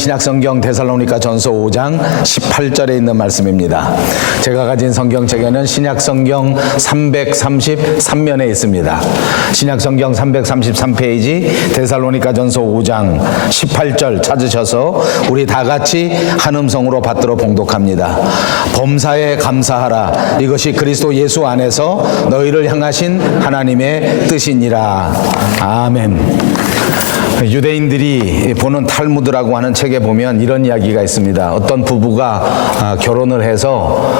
신약성경 데살로니가 전서 5장 18절에 있는 말씀입니다. 제가 가진 성경책에는 신약성경 333면에 있습니다. 신약성경 333페이지 데살로니가 전서 5장 18절 찾으셔서 우리 다 같이 한 음성으로 받들어 봉독합니다. 범사에 감사하라. 이것이 그리스도 예수 안에서 너희를 향하신 하나님의 뜻이니라. 아멘. 유대인들이 보는 탈무드라고 하는 책에 보면 이런 이야기가 있습니다. 어떤 부부가 결혼을 해서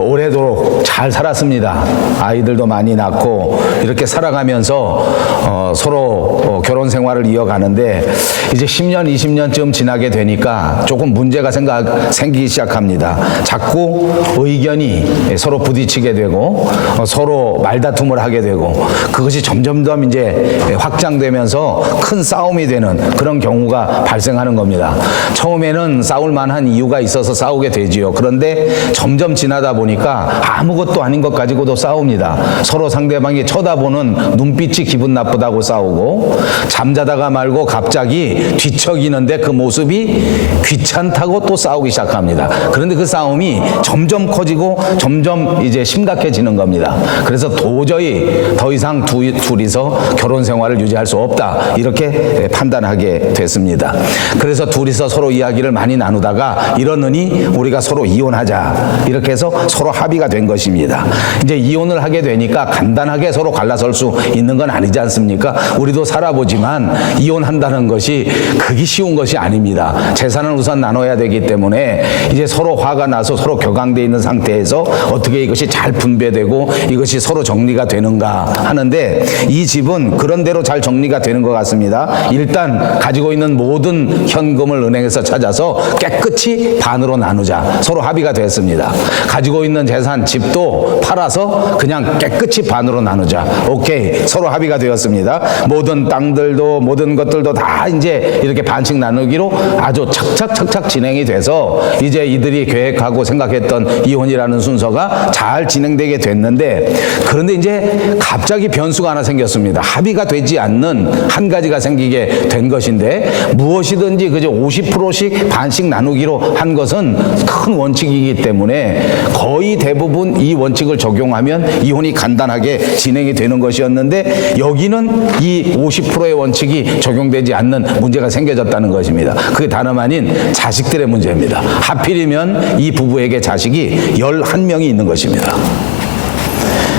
오래도록 잘 살았습니다. 아이들도 많이 낳고 이렇게 살아가면서 서로 결혼 생활을 이어가는데 이제 10년, 20년쯤 지나게 되니까 조금 문제가 생기기 시작합니다. 자꾸 의견이 서로 부딪히게 되고 서로 말다툼을 하게 되고 그것이 점점점 이제 확장되면서 큰 싸움이 되는 그런 경우가 발생하는 겁니다. 처음에는 싸울 만한 이유가 있어서 싸우게 되지요. 그런데 점점 지나다 보니까 아무것도 아닌 것 가지고도 싸웁니다. 서로 상대방이 쳐다보는 눈빛이 기분 나쁘다고 싸우고 잠자다가 말고 갑자기 뒤척이는데 그 모습이 귀찮다고 또 싸우기 시작합니다. 그런데 그 싸움이 점점 커지고 점점 이제 심각해지는 겁니다. 그래서 도저히 더 이상 둘이서 결혼 생활을 유지할 수 없다 이렇게 판단하게 됐습니다. 그래서 둘이서 서로 이야기를 많이 나누다가 이러느니 우리가 서로 이혼하자 이렇게 해서 서로 합의가 된 것입니다. 이제 이혼을 하게 되니까 간단하게 서로 갈라설 수 있는 건 아니지 않습니까? 우리도 살아보지만 이혼한다는 것이 그게 쉬운 것이 아닙니다. 재산을 우선 나눠야 되기 때문에 이제 서로 화가 나서 서로 격앙되어 있는 상태에서 어떻게 이것이 잘 분배되고 이것이 서로 정리가 되는가 하는데 이 집은 그런 대로 잘 정리가 되는 것 같습니다. 일단 가지고 있는 모든 현금을 은행에서 찾아서 깨끗이 반으로 나누자 서로 합의가 됐습니다. 가지고 있는 재산 집도 팔아서 그냥 깨끗이 반으로 나누자. 오케이, 서로 합의가 되었습니다. 모든 땅들도 모든 것들도 다 이제 이렇게 반씩 나누기로 아주 착착 진행이 돼서 이제 이들이 계획하고 생각했던 이혼이라는 순서가 잘 진행되게 됐는데 그런데 이제 갑자기 변수가 하나 생겼습니다. 합의가 되지 않는 한 가지가 생기게 된 것인데 무엇이든지 그저 50%씩 반씩 나누기로 한 것은 큰 원칙이기 때문에 거의 대부분 이 원칙을 적용하면 이혼이 간단하게 진행이 되는 것이었는데 여기는 이 50%의 원칙이 적용되지 않는 문제가 생겨졌다는 것입니다. 그게 다름 아닌 자식들의 문제입니다. 하필이면 이 부부에게 자식이 11명이 있는 것입니다.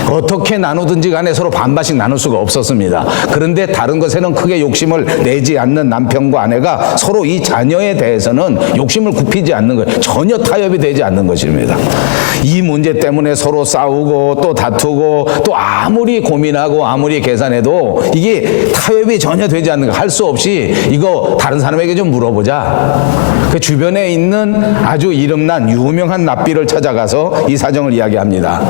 어떻게 나누든지 간에 서로 반반씩 나눌 수가 없었습니다. 그런데 다른 것에는 크게 욕심을 내지 않는 남편과 아내가 서로 이 자녀에 대해서는 욕심을 굽히지 않는 거예요. 전혀 타협이 되지 않는 것입니다. 이 문제 때문에 서로 싸우고 또 다투고 또 아무리 고민하고 아무리 계산해도 이게 타협이 전혀 되지 않는 거 할 수 없이 이거 다른 사람에게 좀 물어보자. 그 주변에 있는 아주 이름난 유명한 랍비를 찾아가서 이 사정을 이야기합니다.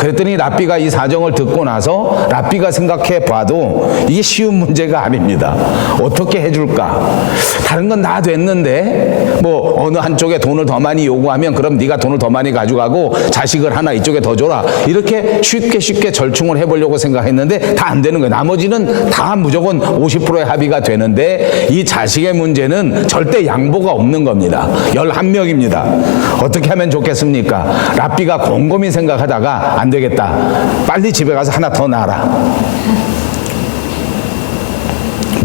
그랬더니 랍비가 이 사정을 듣고 나서 랍비가 생각해 봐도 이게 쉬운 문제가 아닙니다. 어떻게 해줄까? 다른 건 다 됐는데 뭐 어느 한쪽에 돈을 더 많이 요구하면 그럼 네가 돈을 더 많이 가져가고 자식을 하나 이쪽에 더 줘라. 이렇게 쉽게 절충을 해보려고 생각했는데 다 안 되는 거예요. 나머지는 다 무조건 50%의 합의가 되는데 이 자식의 문제는 절대 양보가 없는 겁니다. 11명입니다. 어떻게 하면 좋겠습니까? 랍비가 곰곰이 생각하다가 안 되겠다. 빨리 집에 가서 하나 더 낳아라.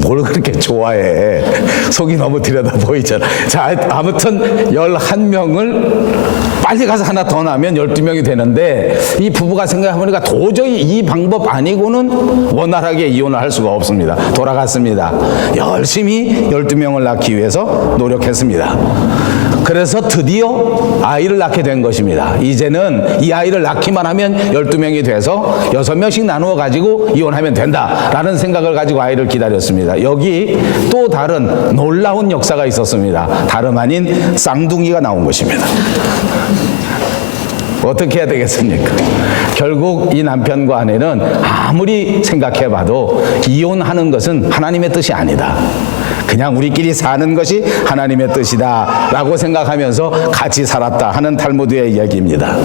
뭘 그렇게 좋아해. 속이 너무 들여다 보이잖아. 자, 아무튼 11명을 빨리 가서 하나 더 낳으면 12명이 되는데 이 부부가 생각해보니까 도저히 이 방법 아니고는 원활하게 이혼을 할 수가 없습니다. 돌아갔습니다. 열심히 12명을 낳기 위해서 노력했습니다. 그래서 드디어 아이를 낳게 된 것입니다. 이제는 이 아이를 낳기만 하면 12명이 돼서 6명씩 나누어 가지고 이혼하면 된다라는 생각을 가지고 아이를 기다렸습니다. 여기 또 다른 놀라운 역사가 있었습니다. 다름 아닌 쌍둥이가 나온 것입니다. 어떻게 해야 되겠습니까? 결국 이 남편과 아내는 아무리 생각해봐도 이혼하는 것은 하나님의 뜻이 아니다. 그냥 우리끼리 사는 것이 하나님의 뜻이다 라고 생각하면서 같이 살았다 하는 탈무드의 이야기입니다.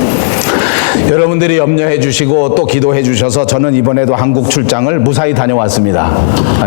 여러분들이 염려해 주시고 또 기도해 주셔서 저는 이번에도 한국 출장을 무사히 다녀왔습니다.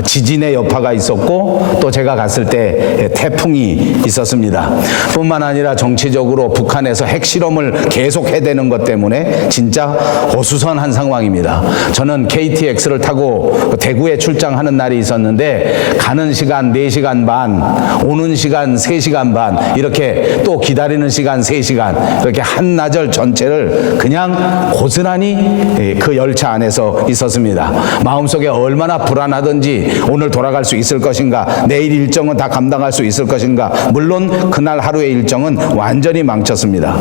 지진의 여파가 있었고 또 제가 갔을 때 태풍이 있었습니다. 뿐만 아니라 정치적으로 북한에서 핵실험을 계속 해대는 것 때문에 진짜 어수선한 상황입니다. 저는 KTX를 타고 대구에 출장하는 날이 있었는데 가는 시간 4시간 반, 오는 시간 3시간 반, 이렇게 또 기다리는 시간 3시간, 이렇게 한나절 전체를 그냥 고스란히 그 열차 안에서 있었습니다. 마음속에 얼마나 불안하든지 오늘 돌아갈 수 있을 것인가, 내일 일정은 다 감당할 수 있을 것인가. 물론 그날 하루의 일정은 완전히 망쳤습니다.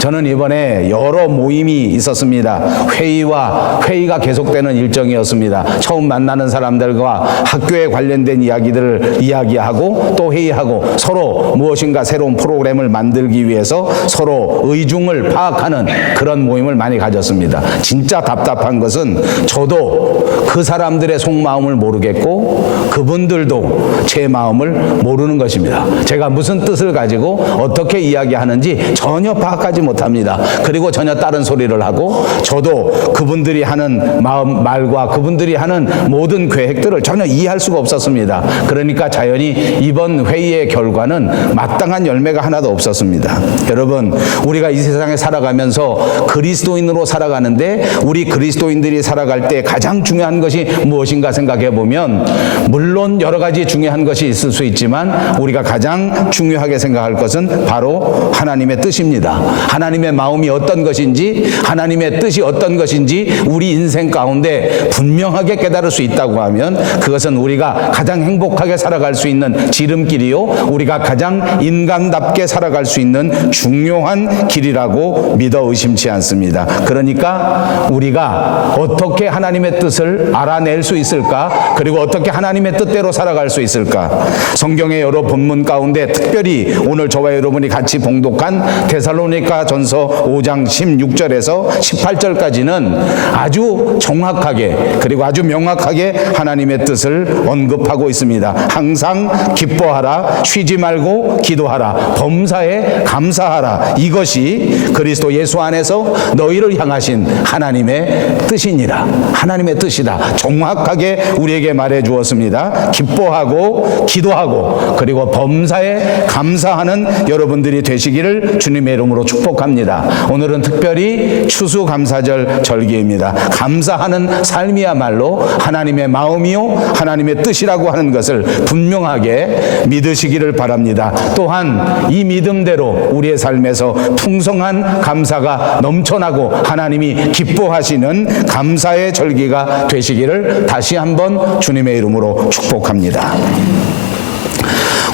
저는 이번에 여러 모임이 있었습니다. 회의가 계속되는 일정이었습니다. 처음 만나는 사람들과 학교에 관련된 이야기들을 이야기하고 또 회의하고 서로 무엇인가 새로운 프로그램을 만들기 위해서 서로 의중을 파악하는 그런 모임을 많이 가졌습니다. 진짜 답답한 것은 저도 그 사람들의 속마음을 모르겠고 그분들도 제 마음을 모르는 것입니다. 제가 무슨 뜻을 가지고 어떻게 이야기하는지 전혀 파악하지 못합니다. 그리고 전혀 다른 소리를 하고 저도 그분들이 하는 말과 그분들이 하는 모든 계획들을 전혀 이해할 수가 없었습니다. 그러니까 자연히 이번 회의의 결과는 마땅한 열매가 하나도 없었습니다. 여러분, 우리가 이 세상에 살아가면서 그리스도인으로 살아가는데 우리 그리스도인들이 살아갈 때 가장 중요한 것이 무엇인가 생각해 보면 물론 여러 가지 중요한 것이 있을 수 있지만 우리가 가장 중요하게 생각할 것은 바로 하나님의 뜻입니다. 하나님의 마음이 어떤 것인지, 하나님의 뜻이 어떤 것인지 우리 인생 가운데 분명하게 깨달을 수 있다고 하면 그것은 우리가 가장 행복하게 살아갈 수 있는 지름길이요, 우리가 가장 인간답게 살아갈 수 있는 중요한 길이라고 믿어 의심치 않습니다. 그러니까 우리가 어떻게 하나님의 뜻을 알아낼 수 있을까, 그리고 어떻게 하나님의 뜻대로 살아갈 수 있을까. 성경의 여러 본문 가운데 특별히 오늘 저와 여러분이 같이 봉독한 데살로니가 전서 5장 16절에서 18절까지는 아주 정확하게 그리고 아주 명확하게 하나님의 뜻을 언급하고 있습니다. 항상 기뻐하라, 쉬지 말고 기도하라, 범사에 감사하라. 이것이 그리스도 예수 안에서 너희를 향하신 하나님의 뜻이니라. 하나님의 뜻이다. 정확하게 우리에게 말해 주었습니다. 기뻐하고 기도하고 그리고 범사에 감사하는 여러분들이 되시기를 주님의 이름으로 축복합니다. 오늘은 특별히 추수감사절 절기입니다. 감사하는 삶이야말로 하나님의 마음이요 하나님의 뜻이라고 하는 것을 분명하게 믿으시기를 바랍니다. 또한 이 믿음대로 우리의 삶에서 풍성한 감사가 넘쳐나고 하나님이 기뻐하시는 감사의 절기가 되시기를 다시 한번 주님의 이름으로 축복합니다.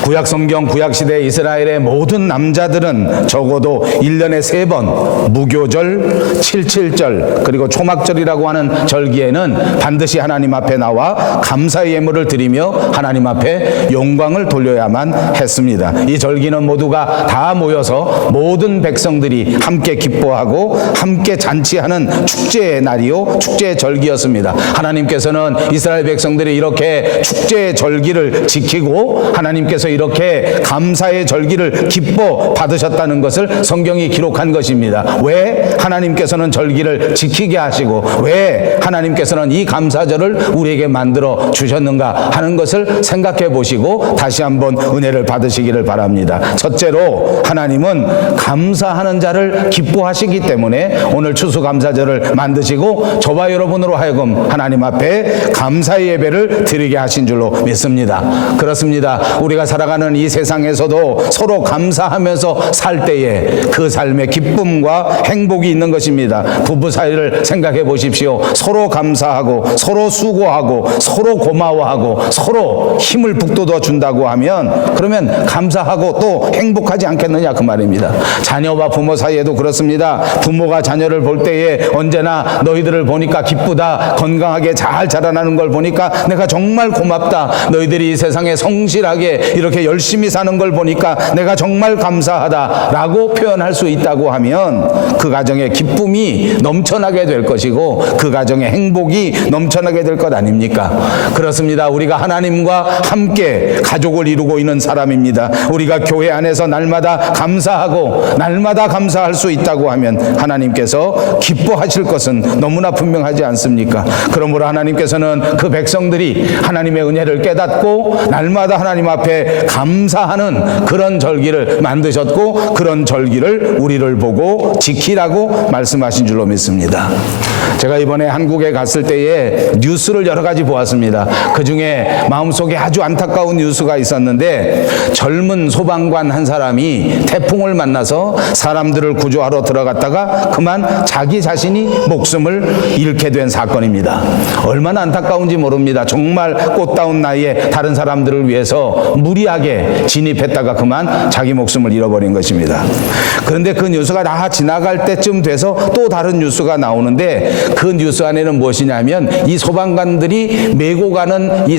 구약성경 구약시대 이스라엘의 모든 남자들은 적어도 1년에 3번 무교절, 77절 그리고 초막절이라고 하는 절기에는 반드시 하나님 앞에 나와 감사의 예물을 드리며 하나님 앞에 영광을 돌려야만 했습니다. 이 절기는 모두가 다 모여서 모든 백성들이 함께 기뻐하고 함께 잔치하는 축제의 날이요 축제의 절기였습니다. 하나님께서는 이스라엘 백성들이 이렇게 축제의 절기를 지키고 하나님께서 이렇게 감사의 절기를 기뻐 받으셨다는 것을 성경이 기록한 것입니다. 왜 하나님께서는 절기를 지키게 하시고 왜 하나님께서는 이 감사절을 우리에게 만들어 주셨는가 하는 것을 생각해 보시고 다시 한번 은혜를 받으시기를 바랍니다. 첫째로 하나님은 감사하는 자를 기뻐하시기 때문에 오늘 추수감사절을 만드시고 저와 여러분으로 하여금 하나님 앞에 감사의 예배를 드리게 하신 줄로 믿습니다. 그렇습니다. 우리가 살아가는 이 세상에서도 서로 감사하면서 살 때에 그 삶의 기쁨과 행복이 있는 것입니다. 부부 사이를 생각해 보십시오. 서로 감사하고 서로 수고하고 서로 고마워하고 서로 힘을 북돋워 준다고 하면 그러면 감사하고 또 행복하지 않겠느냐 그 말입니다. 자녀와 부모 사이에도 그렇습니다. 부모가 자녀를 볼 때에 언제나 너희들을 보니까 기쁘다, 건강하게 잘 자라나는 걸 보니까 내가 정말 고맙다, 너희들이 이 세상에 성실하게 이렇게 이렇게 열심히 사는 걸 보니까 내가 정말 감사하다라고 표현할 수 있다고 하면 그 가정에 기쁨이 넘쳐나게 될 것이고 그 가정에 행복이 넘쳐나게 될 것 아닙니까? 그렇습니다. 우리가 하나님과 함께 가족을 이루고 있는 사람입니다. 우리가 교회 안에서 날마다 감사하고 날마다 감사할 수 있다고 하면 하나님께서 기뻐하실 것은 너무나 분명하지 않습니까? 그러므로 하나님께서는 그 백성들이 하나님의 은혜를 깨닫고 날마다 하나님 앞에 감사하는 그런 절기를 만드셨고 그런 절기를 우리를 보고 지키라고 말씀하신 줄로 믿습니다. 제가 이번에 한국에 갔을 때에 뉴스를 여러 가지 보았습니다. 그 중에 마음속에 아주 안타까운 뉴스가 있었는데 젊은 소방관 한 사람이 태풍을 만나서 사람들을 구조하러 들어갔다가 그만 자기 자신이 목숨을 잃게 된 사건입니다. 얼마나 안타까운지 모릅니다. 정말 꽃다운 나이에 다른 사람들을 위해서 무리하게 진입했다가 그만 자기 목숨을 잃어버린 것입니다. 그런데 그 뉴스가 다 지나갈 때쯤 돼서 또 다른 뉴스가 나오는데 그 뉴스 안에는 무엇이냐면 이 소방관들이 메고 가는 이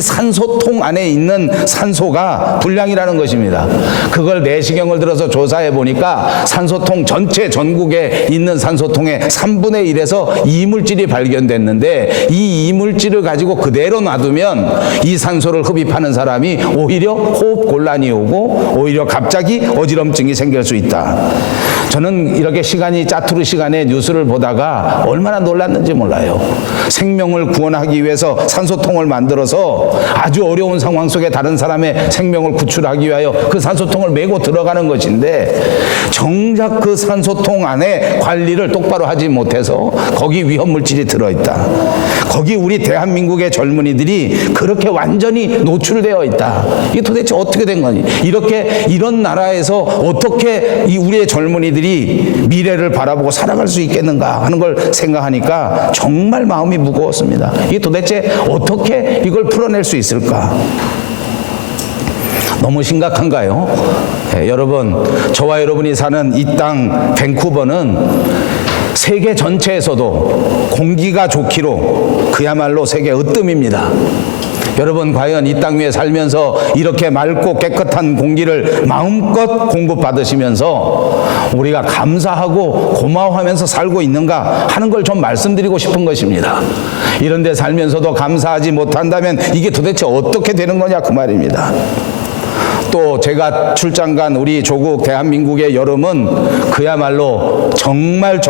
산소통 안에 있는 산소가 불량이라는 것입니다. 그걸 내시경을 들어서 조사해 보니까 산소통 전체 전국에 있는 산소통의 3분의 1에서 이물질이 발견됐는데 이 이물질을 가지고 그대로 놔두면 이 산소를 흡입하는 사람이 오히려 호흡 곤란이 오고 오히려 갑자기 어지럼증이 생길 수 있다. 저는 이렇게 시간이 짜투리 시간에 뉴스를 보다가 얼마나 놀랐는지 몰라요. 생명을 구원하기 위해서 산소통을 만들어서 아주 어려운 상황 속에 다른 사람의 생명을 구출하기 위하여 그 산소통을 메고 들어가는 것인데 정작 그 산소통 안에 관리를 똑바로 하지 못해서 거기 위험물질이 들어있다. 거기 우리 대한민국의 젊은이들이 그렇게 완전히 노출되어 있다. 이게 도대체 어떻게 된 거니? 이런 나라에서 어떻게 이 우리의 젊은이들이 미래를 바라보고 살아갈 수 있겠는가 하는 걸 생각하니까 정말 마음이 무거웠습니다. 이게 도대체 어떻게 이걸 풀어낼 수 있을까? 너무 심각한가요? 네, 여러분, 저와 여러분이 사는 이 땅 밴쿠버는 세계 전체에서도 공기가 좋기로 그야말로 세계 으뜸입니다. 여러분, 과연 이 땅 위에 살면서 이렇게 맑고 깨끗한 공기를 마음껏 공급받으시면서 우리가 감사하고 고마워하면서 살고 있는가 하는 걸 좀 말씀드리고 싶은 것입니다. 이런 데 살면서도 감사하지 못한다면 이게 도대체 어떻게 되는 거냐 그 말입니다. 또 제가 출장 간 우리 조국 대한민국의 여름은 그야말로 정말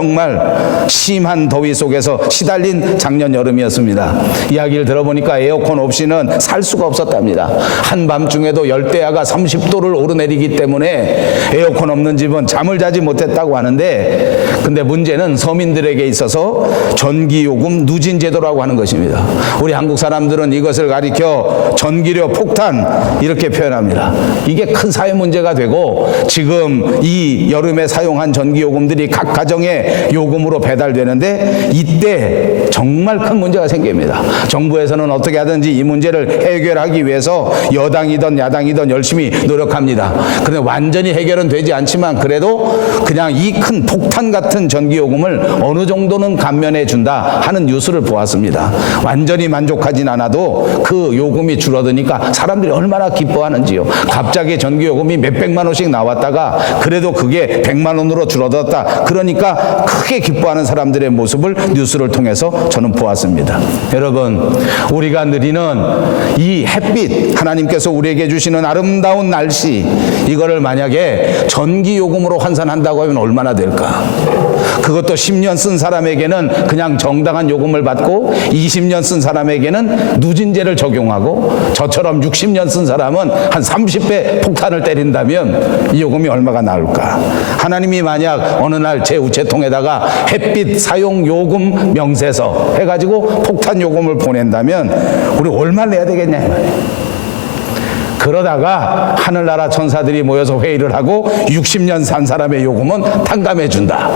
심한 더위 속에서 시달린 작년 여름이었습니다. 이야기를 들어보니까 에어컨 없이는 살 수가 없었답니다. 한밤중에도 열대야가 30도를 오르내리기 때문에 에어컨 없는 집은 잠을 자지 못했다고 하는데 근데 문제는 서민들에게 있어서 전기요금 누진 제도라고 하는 것입니다. 우리 한국 사람들은 이것을 가리켜 전기료 폭탄 이렇게 표현합니다. 이게 큰 사회 문제가 되고 지금 이 여름에 사용한 전기요금들이 각 가정의 요금으로 배달되는데 이때 정말 큰 문제가 생깁니다. 정부에서는 어떻게 하든지 이 문제를 해결하기 위해서 여당이든 야당이든 열심히 노력합니다. 그런데 완전히 해결은 되지 않지만 그래도 그냥 이 큰 폭탄 같은 전기요금을 어느 정도는 감면해 준다 하는 뉴스를 보았습니다. 완전히 만족하진 않아도 그 요금이 줄어드니까 사람들이 얼마나 기뻐하는지요. 갑자기 전기요금이 몇백만 원씩 나왔다가 그래도 그게 100만 원으로 줄어들었다. 그러니까 크게 기뻐하는 사람들의 모습을 뉴스를 통해서 저는 보았습니다. 여러분, 우리가 누리는 이 햇빛, 하나님께서 우리에게 주시는 아름다운 날씨, 이거를 만약에 전기요금으로 환산한다고 하면 얼마나 될까? 그것도 10년 쓴 사람에게는 그냥 정당한 요금을 받고 20년 쓴 사람에게는 누진제를 적용하고 저처럼 60년 쓴 사람은 한 30배 폭탄을 때린다면 이 요금이 얼마가 나올까? 하나님이 만약 어느 날 제 우체통에다가 햇빛 사용 요금 명세서 해가지고 폭탄 요금을 보낸다면 우리 얼마 내야 되겠냐 이 말이에요. 그러다가 하늘나라 천사들이 모여서 회의를 하고 60년 산 사람의 요금은 탕감해 준다.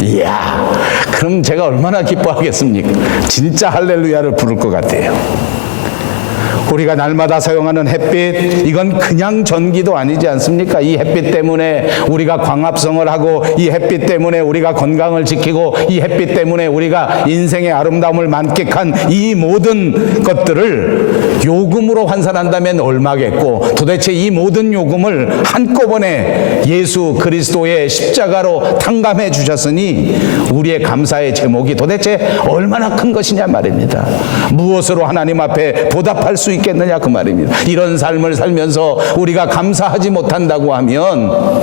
이야, 그럼 제가 얼마나 기뻐하겠습니까? 진짜 할렐루야를 부를 것 같아요. 우리가 날마다 사용하는 햇빛, 이건 그냥 전기도 아니지 않습니까? 이 햇빛 때문에 우리가 광합성을 하고 이 햇빛 때문에 우리가 건강을 지키고 이 햇빛 때문에 우리가 인생의 아름다움을 만끽한 이 모든 것들을 요금으로 환산한다면 얼마겠고, 도대체 이 모든 요금을 한꺼번에 예수 그리스도의 십자가로 탕감해 주셨으니 우리의 감사의 제목이 도대체 얼마나 큰 것이냐 말입니다. 무엇으로 하나님 앞에 보답할 수 있겠느냐 그 말입니다. 이런 삶을 살면서 우리가 감사하지 못한다고 하면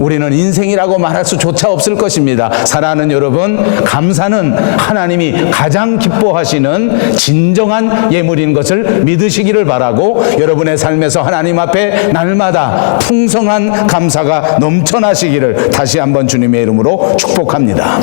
우리는 인생이라고 말할 수조차 없을 것입니다. 사랑하는 여러분, 감사는 하나님이 가장 기뻐하시는 진정한 예물인 것을 믿으시기를 바라고, 여러분의 삶에서 하나님 앞에 날마다 풍성한 감사가 넘쳐나시기를 다시 한번 주님의 이름으로 축복합니다.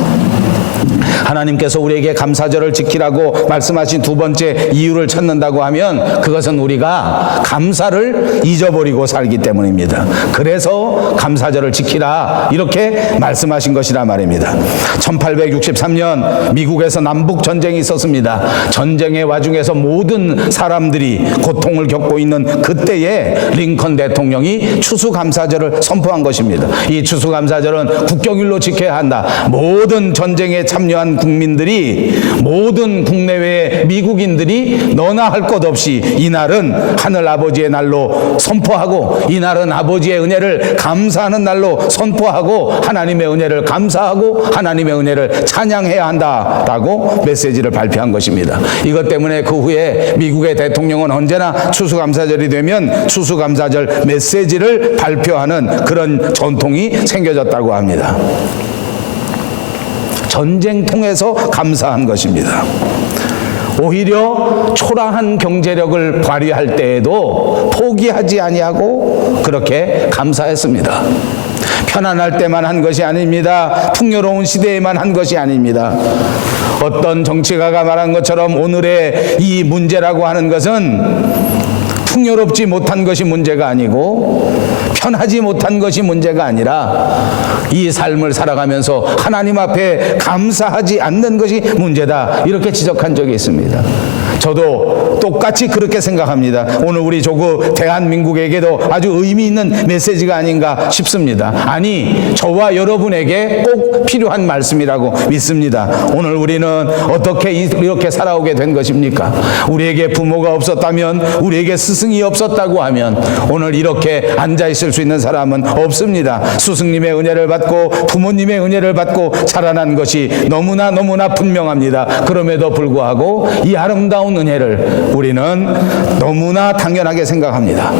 하나님께서 우리에게 감사절을 지키라고 말씀하신 두 번째 이유를 찾는다고 하면 그것은 우리가 감사를 잊어버리고 살기 때문입니다. 그래서 감사절을 지키라 이렇게 말씀하신 것이라 말입니다. 1863년 미국에서 남북 전쟁이 있었습니다. 전쟁의 와중에서 모든 사람들이 고통을 겪고 있는 그때에 링컨 대통령이 추수감사절을 선포한 것입니다. 이 추수감사절은 국경일로 지켜야 한다. 모든 전쟁에 참여한 국민들이, 모든 국내외의 미국인들이 너나 할 것 없이 이날은 하늘 아버지의 날로 선포하고, 이날은 아버지의 은혜를 감사하는 날로 선포하고, 하나님의 은혜를 감사하고 하나님의 은혜를 찬양해야 한다라고 메시지를 발표한 것입니다. 이것 때문에 그 후에 미국의 대통령은 언제나 추수감사절이 되면 추수감사절 메시지를 발표하는 그런 전통이 생겨졌다고 합니다. 전쟁통에서 감사한 것입니다. 오히려 초라한 경제력을 발휘할 때에도 포기하지 아니하고 그렇게 감사했습니다. 편안할 때만 한 것이 아닙니다. 풍요로운 시대에만 한 것이 아닙니다. 어떤 정치가가 말한 것처럼 오늘의 이 문제라고 하는 것은 풍요롭지 못한 것이 문제가 아니고 편하지 못한 것이 문제가 아니라 이 삶을 살아가면서 하나님 앞에 감사하지 않는 것이 문제다, 이렇게 지적한 적이 있습니다. 저도 똑같이 그렇게 생각합니다. 오늘 우리 조국 대한민국에게도 아주 의미 있는 메시지가 아닌가 싶습니다. 아니, 저와 여러분에게 꼭 필요한 말씀이라고 믿습니다. 오늘 우리는 어떻게 이렇게 살아오게 된 것입니까? 우리에게 부모가 없었다면, 우리에게 스승이 없었다고 하면 오늘 이렇게 앉아있을 수 있는 사람은 없습니다. 스승님의 은혜를 받고 부모님의 은혜를 받고 자라난 것이 너무나 분명합니다. 그럼에도 불구하고 이 아름다운 은혜를 우리는 너무나 당연하게 생각합니다.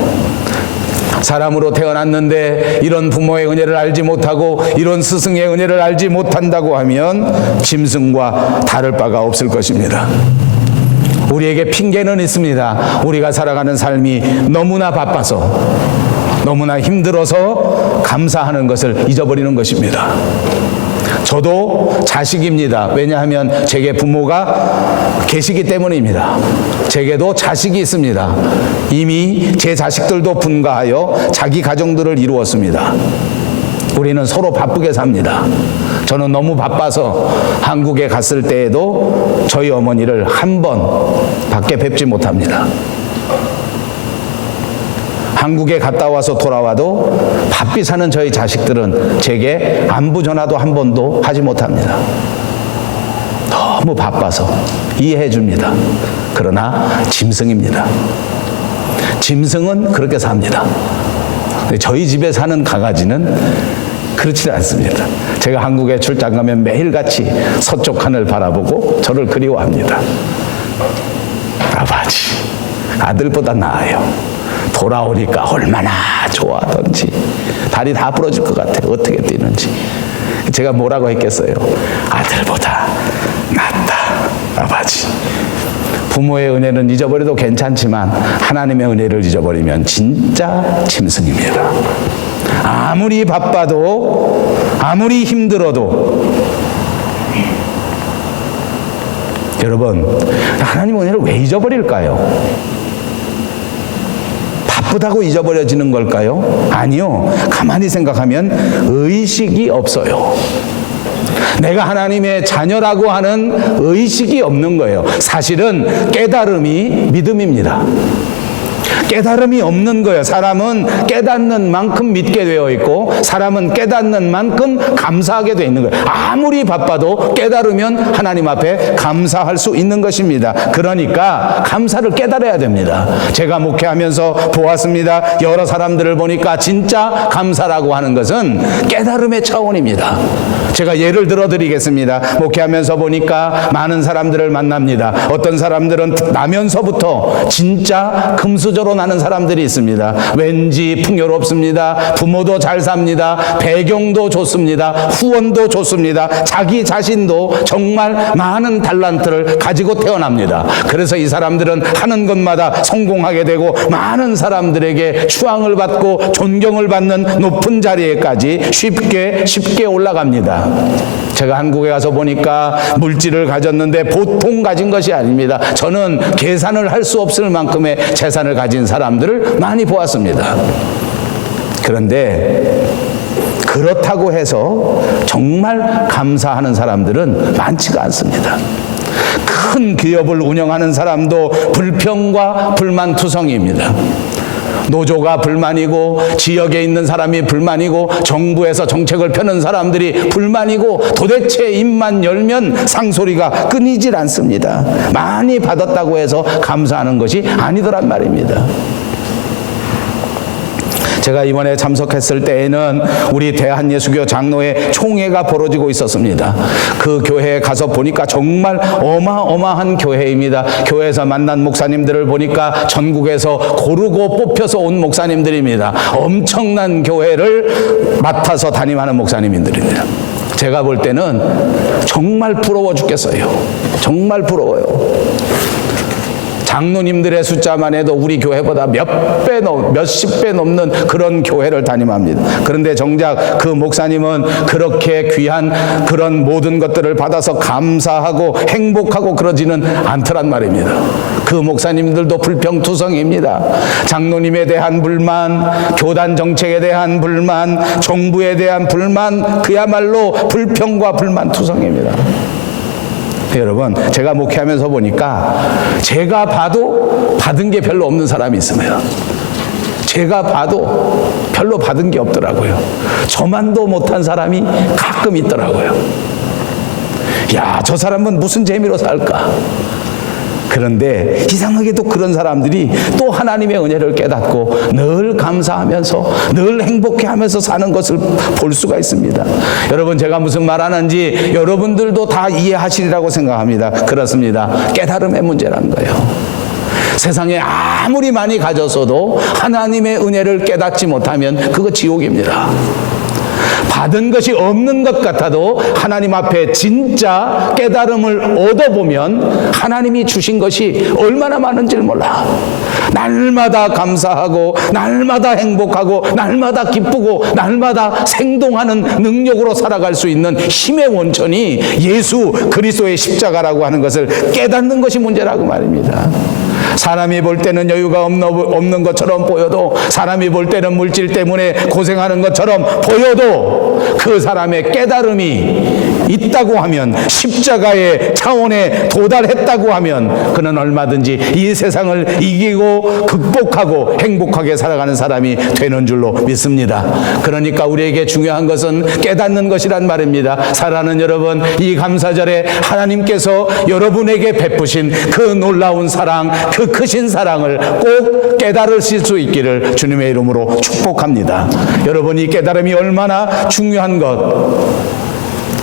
사람으로 태어났는데 이런 부모의 은혜를 알지 못하고 이런 스승의 은혜를 알지 못한다고 하면 짐승과 다를 바가 없을 것입니다. 우리에게 핑계는 있습니다. 우리가 살아가는 삶이 너무나 바빠서, 너무나 힘들어서 감사하는 것을 잊어버리는 것입니다. 저도 자식입니다. 왜냐하면 제게 부모가 계시기 때문입니다. 제게도 자식이 있습니다. 이미 제 자식들도 분가하여 자기 가정들을 이루었습니다. 우리는 서로 바쁘게 삽니다. 저는 너무 바빠서 한국에 갔을 때에도 저희 어머니를 한 번 밖에 뵙지 못합니다. 한국에 갔다 와서 돌아와도 바삐 사는 저희 자식들은 제게 안부 전화도 한 번도 하지 못합니다. 너무 바빠서 이해해 줍니다. 그러나 짐승입니다. 짐승은 그렇게 삽니다. 근데 저희 집에 사는 강아지는 그렇지 않습니다. 제가 한국에 출장 가면 매일같이 서쪽 하늘 바라보고 저를 그리워합니다. 아버지, 아들보다 나아요. 돌아오니까 얼마나 좋아하던지, 다리 다 부러질 것 같아요. 어떻게 뛰는지. 제가 뭐라고 했겠어요? 아들보다 낫다, 아버지. 부모의 은혜는 잊어버려도 괜찮지만 하나님의 은혜를 잊어버리면 진짜 짐승입니다. 아무리 바빠도, 아무리 힘들어도, 여러분, 하나님의 은혜를 왜 잊어버릴까요? 바쁘다고 잊어버려지는 걸까요? 아니요. 가만히 생각하면 의식이 없어요. 내가 하나님의 자녀라고 하는 의식이 없는 거예요. 사실은 깨달음이 믿음입니다. 깨달음이 없는 거예요. 사람은 깨닫는 만큼 믿게 되어 있고 사람은 깨닫는 만큼 감사하게 되어 있는 거예요. 아무리 바빠도 깨달으면 하나님 앞에 감사할 수 있는 것입니다. 그러니까 감사를 깨달아야 됩니다. 제가 목회하면서 보았습니다. 여러 사람들을 보니까 진짜 감사라고 하는 것은 깨달음의 차원입니다. 제가 예를 들어 드리겠습니다. 목회하면서 보니까 많은 사람들을 만납니다. 어떤 사람들은 나면서부터 진짜 금수저로 나는 사람들이 있습니다. 왠지 풍요롭습니다. 부모도 잘 삽니다. 배경도 좋습니다. 후원도 좋습니다. 자기 자신도 정말 많은 달란트를 가지고 태어납니다. 그래서 이 사람들은 하는 것마다 성공하게 되고 많은 사람들에게 추앙을 받고 존경을 받는 높은 자리에까지 쉽게 올라갑니다. 제가 한국에 가서 보니까 물질을 가졌는데 보통 가진 것이 아닙니다. 저는 계산을 할 수 없을 만큼의 재산을 가진 사람들을 많이 보았습니다. 그런데 그렇다고 해서 정말 감사하는 사람들은 많지가 않습니다. 큰 기업을 운영하는 사람도 불평과 불만투성이입니다. 노조가 불만이고 지역에 있는 사람이 불만이고 정부에서 정책을 펴는 사람들이 불만이고 도대체 입만 열면 상소리가 끊이질 않습니다. 많이 받았다고 해서 감사하는 것이 아니더란 말입니다. 제가 이번에 참석했을 때에는 우리 대한예수교 장로회 총회가 벌어지고 있었습니다. 그 교회에 가서 보니까 정말 어마어마한 교회입니다. 교회에서 만난 목사님들을 보니까 전국에서 고르고 뽑혀서 온 목사님들입니다. 엄청난 교회를 맡아서 담임하는 목사님들입니다. 제가 볼 때는 정말 부러워 죽겠어요. 정말 부러워요. 장로님들의 숫자만 해도 우리 교회보다 몇십 배 넘는 그런 교회를 담임합니다. 그런데 정작 그 목사님은 그렇게 귀한 그런 모든 것들을 받아서 감사하고 행복하고 그러지는 않더란 말입니다. 그 목사님들도 불평투성입니다. 장로님에 대한 불만, 교단 정책에 대한 불만, 정부에 대한 불만, 그야말로 불평과 불만투성입니다. 여러분, 제가 목회하면서 보니까 제가 봐도 받은 게 별로 없는 사람이 있습니다. 제가 봐도 별로 받은 게 없더라고요. 저만도 못한 사람이 가끔 있더라고요. 야, 저 사람은 무슨 재미로 살까? 그런데 이상하게도 그런 사람들이 또 하나님의 은혜를 깨닫고 늘 감사하면서 늘 행복해하면서 사는 것을 볼 수가 있습니다. 여러분, 제가 무슨 말하는지 여러분들도 다 이해하시리라고 생각합니다. 그렇습니다. 깨달음의 문제라는 거예요. 세상에 아무리 많이 가졌어도 하나님의 은혜를 깨닫지 못하면 그거 지옥입니다. 받은 것이 없는 것 같아도 하나님 앞에 진짜 깨달음을 얻어보면 하나님이 주신 것이 얼마나 많은지를 몰라. 날마다 감사하고 날마다 행복하고 날마다 기쁘고 날마다 생동하는 능력으로 살아갈 수 있는 힘의 원천이 예수 그리스도의 십자가라고 하는 것을 깨닫는 것이 문제라고 말입니다. 사람이 볼 때는 여유가 없는 것처럼 보여도, 사람이 볼 때는 물질 때문에 고생하는 것처럼 보여도 그 사람의 깨달음이 있다고 하면, 십자가의 차원에 도달했다고 하면 그는 얼마든지 이 세상을 이기고 극복하고 행복하게 살아가는 사람이 되는 줄로 믿습니다. 그러니까 우리에게 중요한 것은 깨닫는 것이란 말입니다. 사랑하는 여러분, 이 감사절에 하나님께서 여러분에게 베푸신 그 놀라운 사랑, 그 크신 사랑을 꼭 깨달으실 수 있기를 주님의 이름으로 축복합니다. 여러분, 이 깨달음이 얼마나 중요한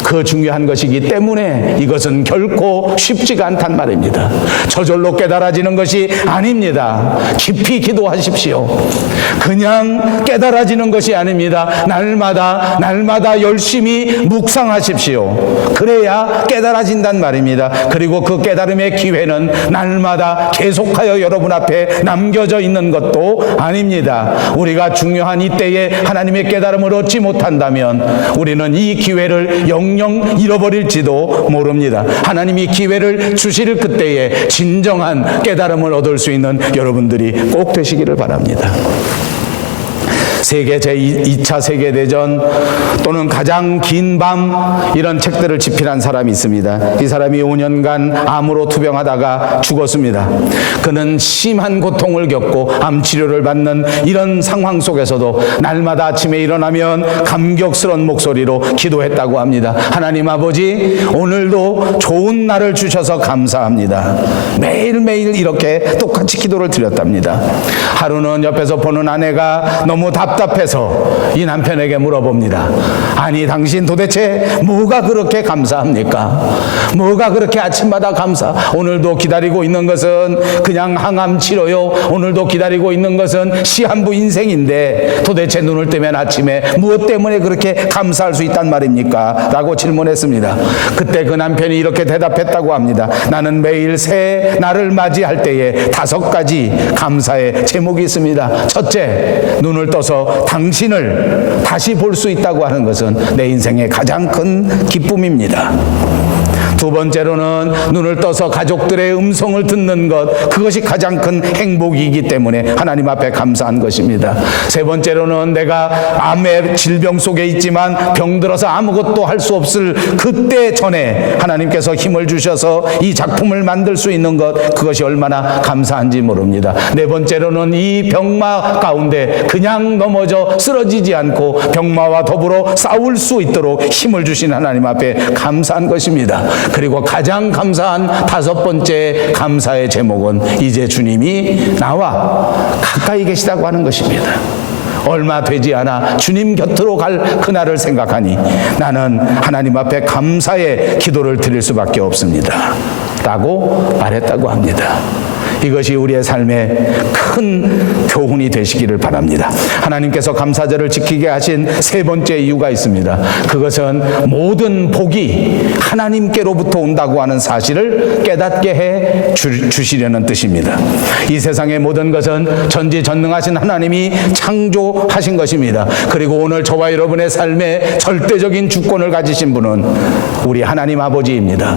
그 중요한 것이기 때문에 이것은 결코 쉽지가 않단 말입니다. 저절로 깨달아지는 것이 아닙니다. 깊이 기도하십시오. 그냥 깨달아지는 것이 아닙니다. 날마다 열심히 묵상하십시오. 그래야 깨달아진단 말입니다. 그리고 그 깨달음의 기회는 날마다 계속하여 여러분 앞에 남겨져 있는 것도 아닙니다. 우리가 중요한 이때에 하나님의 깨달음을 얻지 못한다면 우리는 이 기회를 영영 잃어버릴지도 모릅니다. 하나님이 기회를 주실 그때에 진정한 깨달음을 얻을 수 있는 여러분들이 꼭 되시기를 바랍니다. 제2차 세계대전 또는 가장 긴 밤 이런 책들을 집필한 사람이 있습니다. 이 사람이 5년간 암으로 투병하다가 죽었습니다. 그는 심한 고통을 겪고 암 치료를 받는 이런 상황 속에서도 날마다 아침에 일어나면 감격스러운 목소리로 기도했다고 합니다. 하나님 아버지, 오늘도 좋은 날을 주셔서 감사합니다. 매일매일 이렇게 똑같이 기도를 드렸답니다. 하루는 옆에서 보는 아내가 너무 답답해서 이 남편에게 물어봅니다. 아니, 당신 도대체 뭐가 그렇게 감사합니까? 뭐가 그렇게 아침마다 오늘도 기다리고 있는 것은 그냥 항암 치료요. 오늘도 기다리고 있는 것은 시한부 인생인데 도대체 눈을 뜨면 아침에 무엇 때문에 그렇게 감사할 수 있단 말입니까? 라고 질문했습니다. 그때 그 남편이 이렇게 대답했다고 합니다. 나는 매일 새 날을 맞이할 때에 5가지 감사의 제목이 있습니다. 첫째, 눈을 떠서 당신을 다시 볼 수 있다고 하는 것은 내 인생의 가장 큰 기쁨입니다. 두 번째로는 눈을 떠서 가족들의 음성을 듣는 것, 그것이 가장 큰 행복이기 때문에 하나님 앞에 감사한 것입니다. 세 번째로는 내가 암의 질병 속에 있지만 병들어서 아무것도 할 수 없을 그때 전에 하나님께서 힘을 주셔서 이 작품을 만들 수 있는 것, 그것이 얼마나 감사한지 모릅니다. 네 번째로는 이 병마 가운데 그냥 넘어져 쓰러지지 않고 병마와 더불어 싸울 수 있도록 힘을 주신 하나님 앞에 감사한 것입니다. 그리고 가장 감사한 5번째 감사의 제목은 이제 주님이 나와 가까이 계시다고 하는 것입니다. 얼마 되지 않아 주님 곁으로 갈 그날을 생각하니 나는 하나님 앞에 감사의 기도를 드릴 수밖에 없습니다. 라고 말했다고 합니다. 이것이 우리의 삶에 큰 교훈이 되시기를 바랍니다. 하나님께서 감사절을 지키게 하신 세 번째 이유가 있습니다. 그것은 모든 복이 하나님께로부터 온다고 하는 사실을 깨닫게 해 주시려는 뜻입니다. 이 세상의 모든 것은 전지전능하신 하나님이 창조하신 것입니다. 그리고 오늘 저와 여러분의 삶에 절대적인 주권을 가지신 분은 우리 하나님 아버지입니다.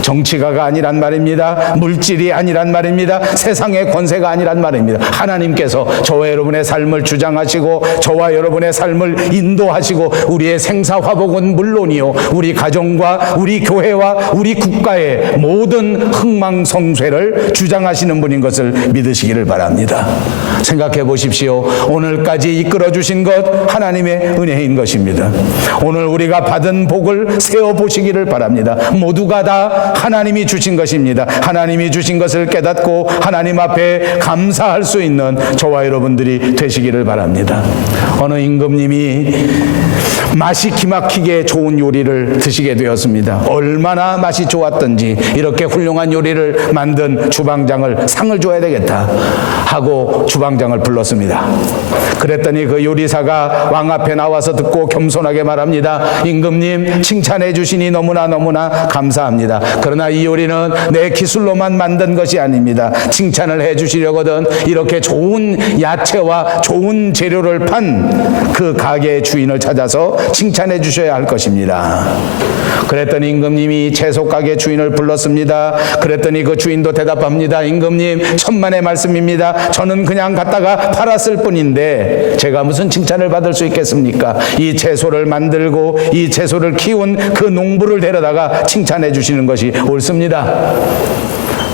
정치가가 아니란 말입니다. 물질이 아니란 말입니다. 세상의 권세가 아니란 말입니다. 하나님께서 저와 여러분의 삶을 주장하시고 저와 여러분의 삶을 인도하시고 우리의 생사화복은 물론이요, 우리 가정과 우리 교회와 우리 국가의 모든 흥망성쇠를 주장하시는 분인 것을 믿으시기를 바랍니다. 생각해 보십시오. 오늘까지 이끌어 주신 것 하나님의 은혜인 것입니다. 오늘 우리가 받은 복을 세어보시기를 바랍니다. 모두가 다 하나님이 주신 것입니다. 하나님이 주신 것을 깨닫고 하나님 앞에 감사할 수 있는 저와 여러분들이 되시기를 바랍니다. 어느 임금님이 맛이 기막히게 좋은 요리를 드시게 되었습니다. 얼마나 맛이 좋았던지 이렇게 훌륭한 요리를 만든 주방장을 상을 줘야 되겠다 하고 주방장을 불렀습니다. 그랬더니 그 요리사가 왕 앞에 나와서 듣고 겸손하게 말합니다. 임금님, 칭찬해 주시니 너무나 감사합니다. 그러나 이 요리는 내 기술로만 만든 것이 아닙니다. 칭찬을 해 주시려거든 이렇게 좋은 야채와 좋은 재료를 판 그 가게의 주인을 찾아서 칭찬해 주셔야 할 것입니다. 그랬더니 임금님이 채소 가게 주인을 불렀습니다. 그랬더니 그 주인도 대답합니다. 임금님, 천만의 말씀입니다. 저는 그냥 갖다가 팔았을 뿐인데 제가 무슨 칭찬을 받을 수 있겠습니까? 이 채소를 만들고 이 채소를 키운 그 농부를 데려다가 칭찬해 주시는 것이 옳습니다.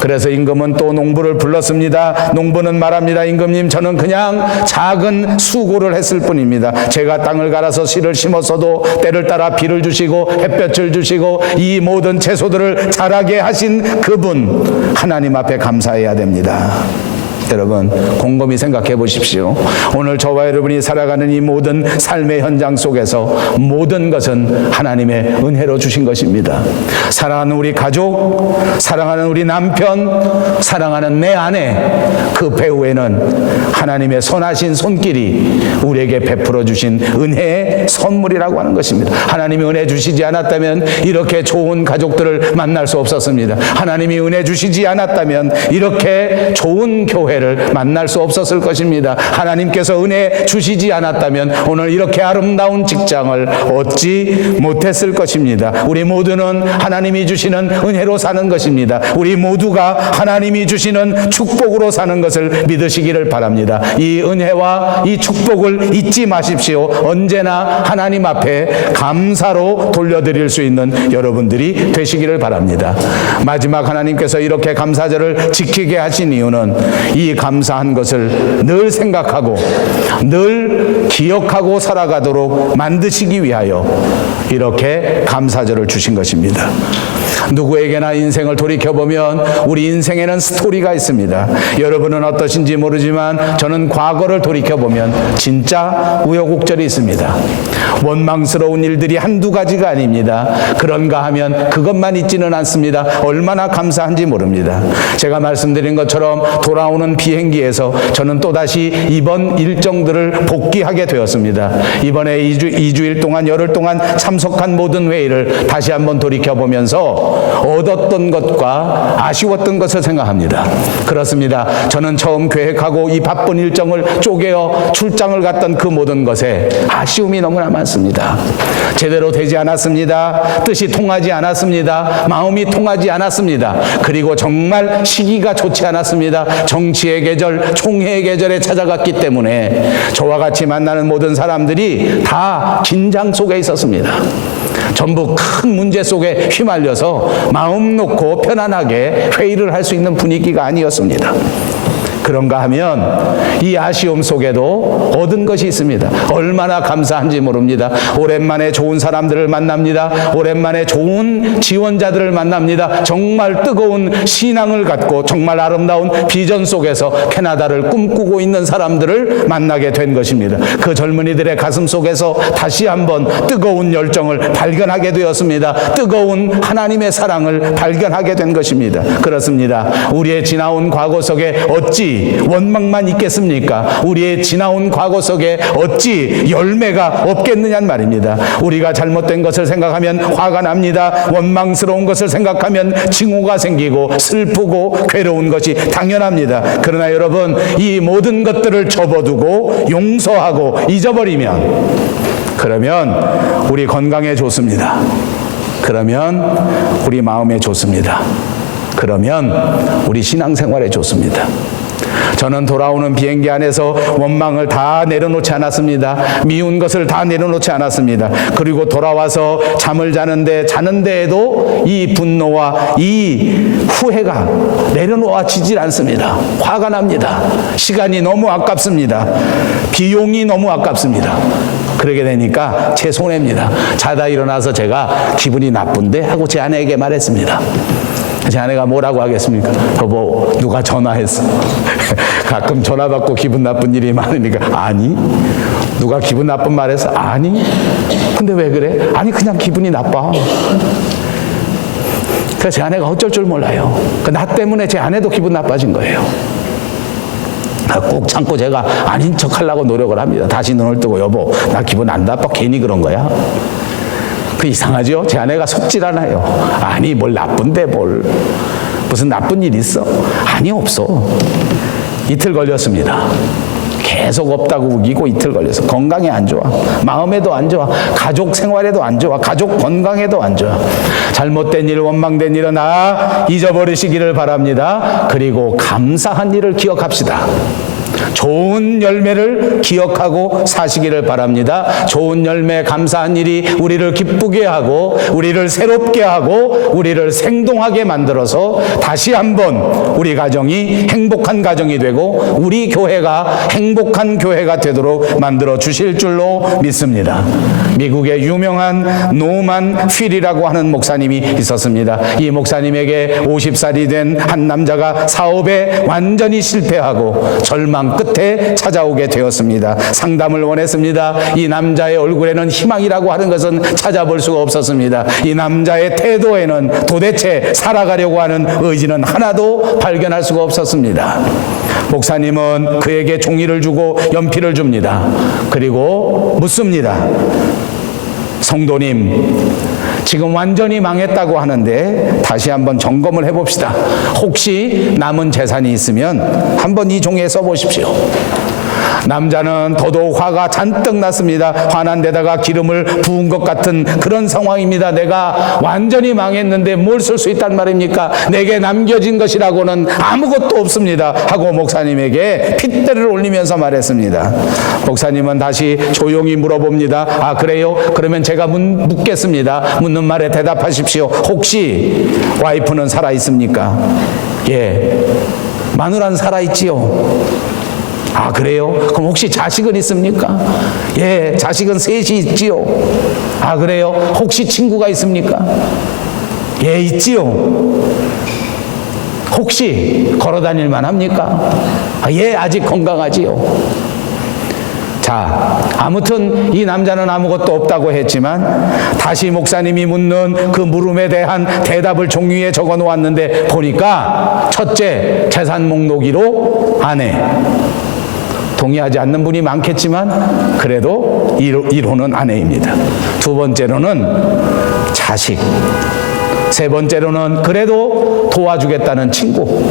그래서 임금은 또 농부를 불렀습니다. 농부는 말합니다. 임금님, 저는 그냥 작은 수고를 했을 뿐입니다. 제가 땅을 갈아서 씨를 심었어도 때를 따라 비를 주시고 햇볕을 주시고 이 모든 채소들을 자라게 하신 그분 하나님 앞에 감사해야 됩니다. 여러분, 곰곰이 생각해 보십시오. 오늘 저와 여러분이 살아가는 이 모든 삶의 현장 속에서 모든 것은 하나님의 은혜로 주신 것입니다. 사랑하는 우리 가족, 사랑하는 우리 남편, 사랑하는 내 아내, 그 배후에는 하나님의 선하신 손길이 우리에게 베풀어 주신 은혜의 선물이라고 하는 것입니다. 하나님이 은혜 주시지 않았다면 이렇게 좋은 가족들을 만날 수 없었습니다. 하나님이 은혜 주시지 않았다면 이렇게 좋은 교회를 은혜를 만날 수 없었을 것입니다. 하나님께서 은혜 주시지 않았다면 오늘 이렇게 아름다운 직장을 얻지 못했을 것입니다. 우리 모두는 하나님이 주시는 은혜로 사는 것입니다. 우리 모두가 하나님이 주시는 축복으로 사는 것을 믿으시기를 바랍니다. 이 은혜와 이 축복을 잊지 마십시오. 언제나 하나님 앞에 감사로 돌려드릴 수 있는 여러분들이 되시기를 바랍니다. 마지막 하나님께서 이렇게 감사절을 지키게 하신 이유는 이 감사한 것을 늘 생각하고 늘 기억하고 살아가도록 만드시기 위하여 이렇게 감사절을 주신 것입니다. 누구에게나 인생을 돌이켜보면 우리 인생에는 스토리가 있습니다. 여러분은 어떠신지 모르지만 저는 과거를 돌이켜보면 진짜 우여곡절이 있습니다. 원망스러운 일들이 한두 가지가 아닙니다. 그런가 하면 그것만 있지는 않습니다. 얼마나 감사한지 모릅니다. 제가 말씀드린 것처럼 돌아오는 비행기에서 저는 또다시 이번 일정들을 복귀하게 되었습니다. 이번에 2주일 동안 열흘 동안 참석한 모든 회의를 다시 한번 돌이켜보면서 얻었던 것과 아쉬웠던 것을 생각합니다. 그렇습니다. 저는 처음 계획하고 이 바쁜 일정을 쪼개어 출장을 갔던 그 모든 것에 아쉬움이 너무나 많습니다. 제대로 되지 않았습니다. 뜻이 통하지 않았습니다. 마음이 통하지 않았습니다. 그리고 정말 시기가 좋지 않았습니다. 정치의 계절, 총회의 계절에 찾아갔기 때문에 저와 같이 만나는 모든 사람들이 다 긴장 속에 있었습니다. 전부 큰 문제 속에 휘말려서 마음 놓고 편안하게 회의를 할 수 있는 분위기가 아니었습니다. 그런가 하면 이 아쉬움 속에도 얻은 것이 있습니다. 얼마나 감사한지 모릅니다. 오랜만에 좋은 사람들을 만납니다. 오랜만에 좋은 지원자들을 만납니다. 정말 뜨거운 신앙을 갖고 정말 아름다운 비전 속에서 캐나다를 꿈꾸고 있는 사람들을 만나게 된 것입니다. 그 젊은이들의 가슴 속에서 다시 한번 뜨거운 열정을 발견하게 되었습니다. 뜨거운 하나님의 사랑을 발견하게 된 것입니다. 그렇습니다. 우리의 지나온 과거 속에 어찌 원망만 있겠습니까? 우리의 지나온 과거 속에 어찌 열매가 없겠느냐는 말입니다. 우리가 잘못된 것을 생각하면 화가 납니다. 원망스러운 것을 생각하면 징후가 생기고 슬프고 괴로운 것이 당연합니다. 그러나 여러분, 이 모든 것들을 접어두고 용서하고 잊어버리면 그러면 우리 건강에 좋습니다. 그러면 우리 마음에 좋습니다. 그러면 우리 신앙생활에 좋습니다. 저는 돌아오는 비행기 안에서 원망을 다 내려놓지 않았습니다. 미운 것을 다 내려놓지 않았습니다. 그리고 돌아와서 잠을 자는데에도 이 분노와 이 후회가 내려놓아지질 않습니다. 화가 납니다. 시간이 너무 아깝습니다. 비용이 너무 아깝습니다. 그러게 되니까 제 손해입니다. 자다 일어나서 제가 기분이 나쁜데 하고 제 아내에게 말했습니다. 제 아내가 뭐라고 하겠습니까? 여보, 누가 전화했어. 가끔 전화 받고 기분 나쁜 일이 많으니까 아니. 누가 기분 나쁜 말 했어? 아니. 근데 왜 그래? 아니, 그냥 기분이 나빠. 그래서 제 아내가 어쩔 줄 몰라요. 나 때문에 제 아내도 기분 나빠진 거예요. 꼭 참고 제가 아닌 척 하려고 노력을 합니다. 다시 눈을 뜨고 여보, 나 기분 안 나빠. 괜히 그런 거야. 그 이상하죠? 제 아내가 속질 않아요. 아니, 뭘 나쁜데 뭘. 무슨 나쁜 일 있어? 아니, 없어. 이틀 걸렸습니다. 계속 없다고 우기고 이틀 걸려서 건강에 안 좋아. 마음에도 안 좋아. 가족 생활에도 안 좋아. 가족 건강에도 안 좋아. 잘못된 일, 원망된 일은 잊어버리시기를 바랍니다. 그리고 감사한 일을 기억합시다. 좋은 열매를 기억하고 사시기를 바랍니다. 좋은 열매, 감사한 일이 우리를 기쁘게 하고 우리를 새롭게 하고 우리를 생동하게 만들어서 다시 한번 우리 가정이 행복한 가정이 되고 우리 교회가 행복한 교회가 되도록 만들어 주실 줄로 믿습니다. 미국의 유명한 노만 휠이라고 하는 목사님이 있었습니다. 이 목사님에게 50살이 된 한 남자가 사업에 완전히 실패하고 절망 끝에 찾아오게 되었습니다. 상담을 원했습니다. 이 남자의 얼굴에는 희망이라고 하는 것은 찾아볼 수가 없었습니다. 이 남자의 태도에는 도대체 살아가려고 하는 의지는 하나도 발견할 수가 없었습니다. 목사님은 그에게 종이를 주고 연필을 줍니다. 그리고 묻습니다. 성도님, 지금 완전히 망했다고 하는데 다시 한번 점검을 해봅시다. 혹시 남은 재산이 있으면 한번 이 종이에 써보십시오. 남자는 더더욱 화가 잔뜩 났습니다. 화난 데다가 기름을 부은 것 같은 그런 상황입니다. 내가 완전히 망했는데 뭘 쓸 수 있단 말입니까? 내게 남겨진 것이라고는 아무것도 없습니다 하고 목사님에게 핏대를 올리면서 말했습니다. 목사님은 다시 조용히 물어봅니다. 아, 그래요? 그러면 제가 묻겠습니다. 묻는 말에 대답하십시오. 혹시 와이프는 살아있습니까? 예, 마누라는 살아있지요. 아, 그래요? 그럼 혹시 자식은 있습니까? 예, 자식은 셋이 있지요. 아, 그래요? 혹시 친구가 있습니까? 예, 있지요. 혹시 걸어다닐만 합니까? 아, 예, 아직 건강하지요. 자, 아무튼 이 남자는 아무것도 없다고 했지만 다시 목사님이 묻는 그 물음에 대한 대답을 종이에 적어 놓았는데 보니까 첫째, 재산 목록 1호 아내. 동의하지 않는 분이 많겠지만 그래도 1호는 아내입니다. 두 번째로는 자식. 세 번째로는 그래도 도와주겠다는 친구.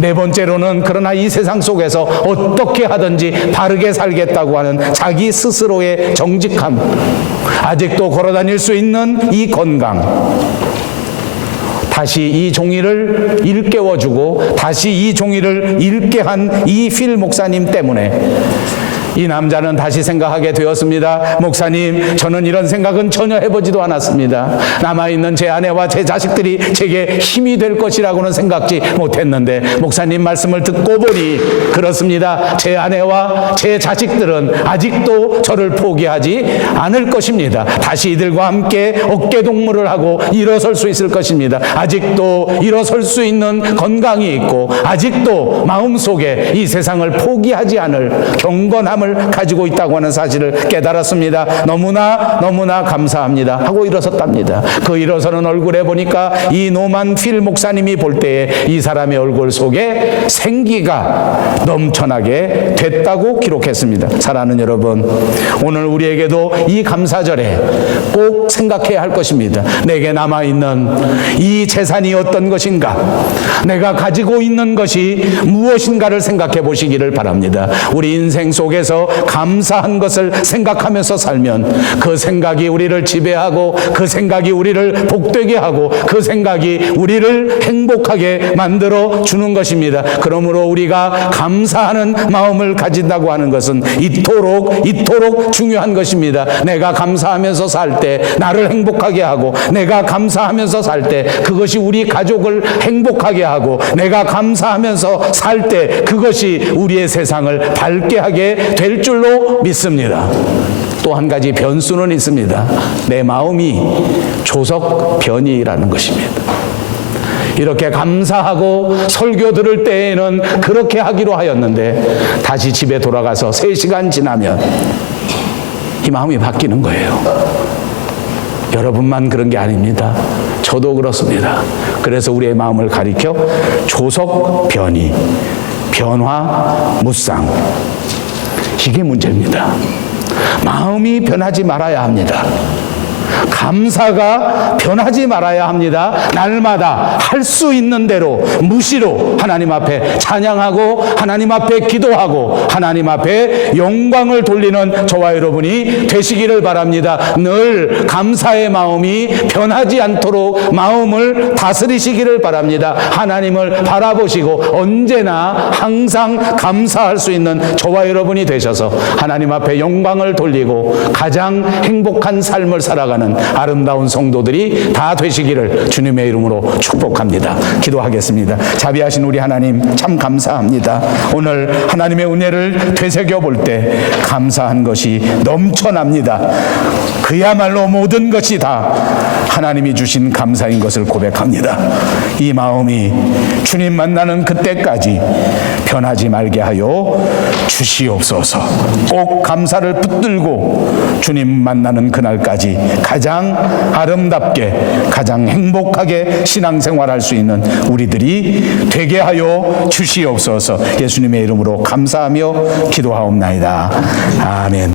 네 번째로는 그러나 이 세상 속에서 어떻게 하든지 바르게 살겠다고 하는 자기 스스로의 정직함. 아직도 걸어다닐 수 있는 이 건강. 다시 이 종이를 일깨워주고 다시 이 종이를 읽게 한 이 필 목사님 때문에 이 남자는 다시 생각하게 되었습니다. 목사님, 저는 이런 생각은 전혀 해보지도 않았습니다. 남아있는 제 아내와 제 자식들이 제게 힘이 될 것이라고는 생각지 못했는데 목사님 말씀을 듣고 보니 그렇습니다. 제 아내와 제 자식들은 아직도 저를 포기하지 않을 것입니다. 다시 이들과 함께 어깨동무를 하고 일어설 수 있을 것입니다. 아직도 일어설 수 있는 건강이 있고 아직도 마음속에 이 세상을 포기하지 않을 경건함을 가지고 있다고 하는 사실을 깨달았습니다. 너무나 감사합니다 하고 일어섰답니다. 그 일어서는 얼굴에 보니까 이 노만 필 목사님이 볼 때에 이 사람의 얼굴 속에 생기가 넘쳐나게 됐다고 기록했습니다. 사랑하는 여러분, 오늘 우리에게도 이 감사절에 꼭 생각해야 할 것입니다. 내게 남아있는 이 재산이 어떤 것인가, 내가 가지고 있는 것이 무엇인가를 생각해 보시기를 바랍니다. 우리 인생 속에서 감사한 것을 생각하면서 살면 그 생각이 우리를 지배하고 그 생각이 우리를 복되게 하고 그 생각이 우리를 행복하게 만들어 주는 것입니다. 그러므로 우리가 감사하는 마음을 가진다고 하는 것은 이토록 중요한 것입니다. 내가 감사하면서 살 때 나를 행복하게 하고, 내가 감사하면서 살 때 그것이 우리 가족을 행복하게 하고, 내가 감사하면서 살 때 그것이 우리의 세상을 밝게 하게 될 줄로 믿습니다. 또 한 가지 변수는 있습니다. 내 마음이 조석변이라는 것입니다. 이렇게 감사하고 설교 들을 때에는 그렇게 하기로 하였는데 다시 집에 돌아가서 3시간 지나면 이 마음이 바뀌는 거예요. 여러분만 그런 게 아닙니다. 저도 그렇습니다. 그래서 우리의 마음을 가리켜 조석변이, 변화무쌍, 이게 문제입니다. 마음이 변하지 말아야 합니다. 감사가 변하지 말아야 합니다. 날마다 할 수 있는 대로 무시로 하나님 앞에 찬양하고 하나님 앞에 기도하고 하나님 앞에 영광을 돌리는 저와 여러분이 되시기를 바랍니다. 늘 감사의 마음이 변하지 않도록 마음을 다스리시기를 바랍니다. 하나님을 바라보시고 언제나 항상 감사할 수 있는 저와 여러분이 되셔서 하나님 앞에 영광을 돌리고 가장 행복한 삶을 살아가는 아름다운 성도들이 다 되시기를 주님의 이름으로 축복합니다. 기도하겠습니다. 자비하신 우리 하나님, 참 감사합니다. 오늘 하나님의 은혜를 되새겨 볼 때 감사한 것이 넘쳐납니다. 그야말로 모든 것이 다 하나님이 주신 감사인 것을 고백합니다. 이 마음이 주님 만나는 그때까지 변하지 말게 하여 주시옵소서. 꼭 감사를 붙들고 주님 만나는 그날까지 가장 아름답게, 가장 행복하게 신앙생활할 수 있는 우리들이 되게 하여 주시옵소서. 예수님의 이름으로 감사하며 기도하옵나이다. 아멘.